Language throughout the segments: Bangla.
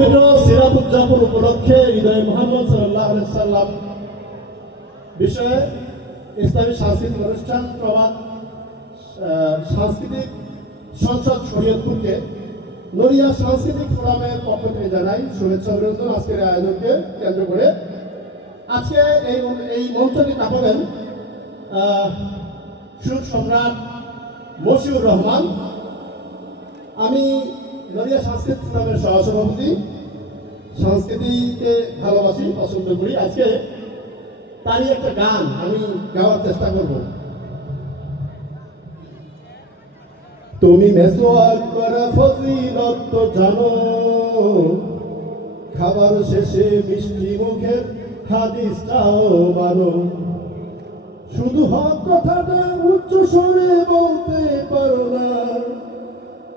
সিরাত উদযাপন উপলক্ষে হৃদয় মোহাম্মদ সাল্লাহ সাল্লাম বিষয়ে ইসলামী সাংস্কৃতিক অনুষ্ঠান প্রবাদ সাংস্কৃতিক সংসদ শরীয়তপুরকে নড়িয়া সাংস্কৃতিক ফোরামের পক্ষ থেকে জানাই শুভেচ্ছা অভিনন্দন। আজকের আয়োজনকে কেন্দ্র করে আজকে এই এই মঞ্চটি চাপাবেন আহ, সুর সম্রাট মশিউর রহমান। আমি নড়িয়া সাংস্কৃতিক ফোরামের সহসভাপতি সংস্কৃতিকে ভালোবাসি, পছন্দ করি। আজকে তারই একটা গান আমি গাওয়ার চেষ্টা করব। তুমি মেসোয়াক করা ফজিলত জানো, খাবার শেষে মিষ্টি মুখের হাদিসটাও মানো। শুধু হক কথাটা উচ্চ স্বরে বলতে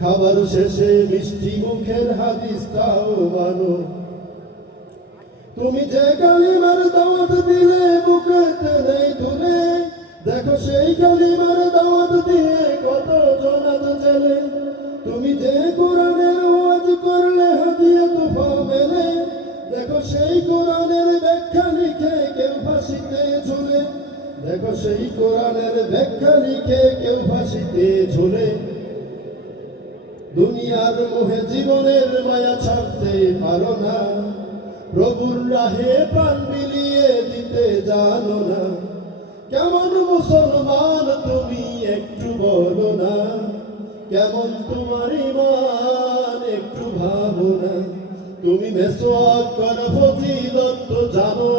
খাবার শেষে মিষ্টি মুখের হাদিসটাও মানো। তুমি যে কালিমার দাওয়াত দিলে বুকেতে নেই ধুলে, দেখো সেই কালিমার দাওয়াত দিয়ে কত জনাত চলে তুমি যে কোরআনের ওয়াজ করলে হাদিয়া তুফা মেলে, দেখো সেই কোরআনের ব্যাখ্যা লিখে কেউ ফাঁসিতে ঝুলে। দেখো সেই কোরআনের ব্যাখ্যা লিখে কেউ ফাঁসিতে ঝুলে। দুনিয়ার মোহে জীবনের মায়া ছাড়তে পারো না। প্রভুর রাহে প্রাণ বিলিয়ে দিতে জানো না। কেমন মুসলমান তুমি একটু বলো না। কেমন তোমার ইমান একটু ভাবো না। তুমি মেসোয়াক করা ফজিলত জানো।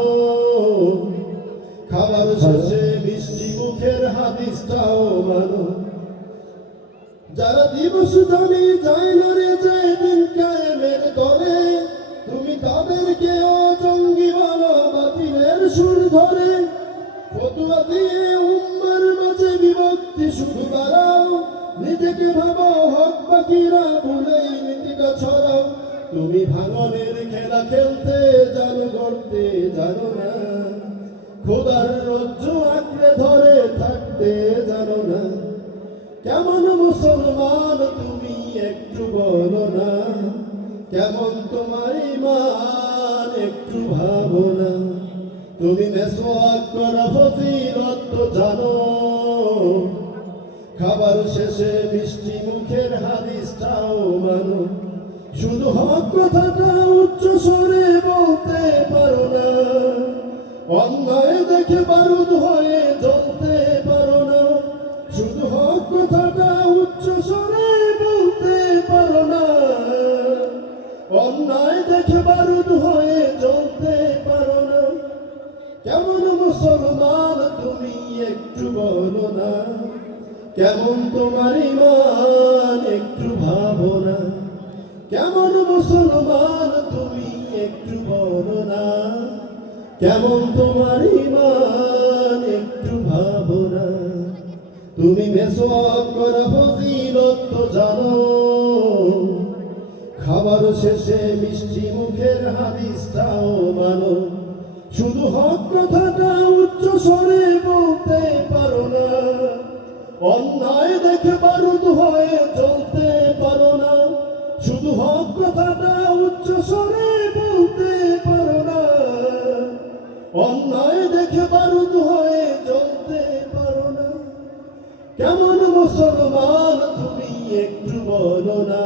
খাবার শেষে মিষ্টি মুখের হাদিসটাও মানো। যারা দিবস দামি যায় লড়ে যায় দিন কায়েমের করে তুমি তাদেরকে অজঙ্গি বলো বাতিলের সুর ধরে। ফতুয়া দিয়ে উম্মার মাঝে বিভক্তি শুধু বাড়াও, নিজেকে ভাবো হক বাকিরা ভুলেই নীতিটা ছড়াও। তুমি ভাঙনের খেলা খেলতে জানো, গড়তে জানো না। খোদার রজ্জু আঁকড়ে ধরে থাকতে জানো না কেমন মুসলমান তুমি একটু বলো না? কেমন তোমার ইমান একটু ভাবো না? তুমি জানো। খাবার শেষে মিষ্টি মুখের হাদিসটাও মানো। শুধু হক কথাটা উচ্চ স্বরে বলতে পারো না। অন্যায় দেখে বারুদ অন্যায় দেখে বারুদ হয়ে জ্বলতে পারো না। কেমন মুসলমান তুমি একটু বলো না। কেমন তোমার ইমান একটু ভাবো না। কেমন মুসলমান তুমি একটু বলো না। কেমন তোমার ইমান একটু ভাবো না। তুমি মেসওয়াক করা ফজিলত তো জানো। খাবার শেষে মিষ্টি মুখের হাদিসটাও মানো। শুধু হক কথাটা উচ্চ স্বরে বলতে পারো না। অন্যায় দেখে বারুদ হয়ে চলতে পারো না। শুধু হক কথাটা উচ্চ স্বরে বলতে পারো না। অন্যায় দেখে বারুদ হয়ে চলতে পারো না। কেমন মুসলমান তুমি একটু বলো না।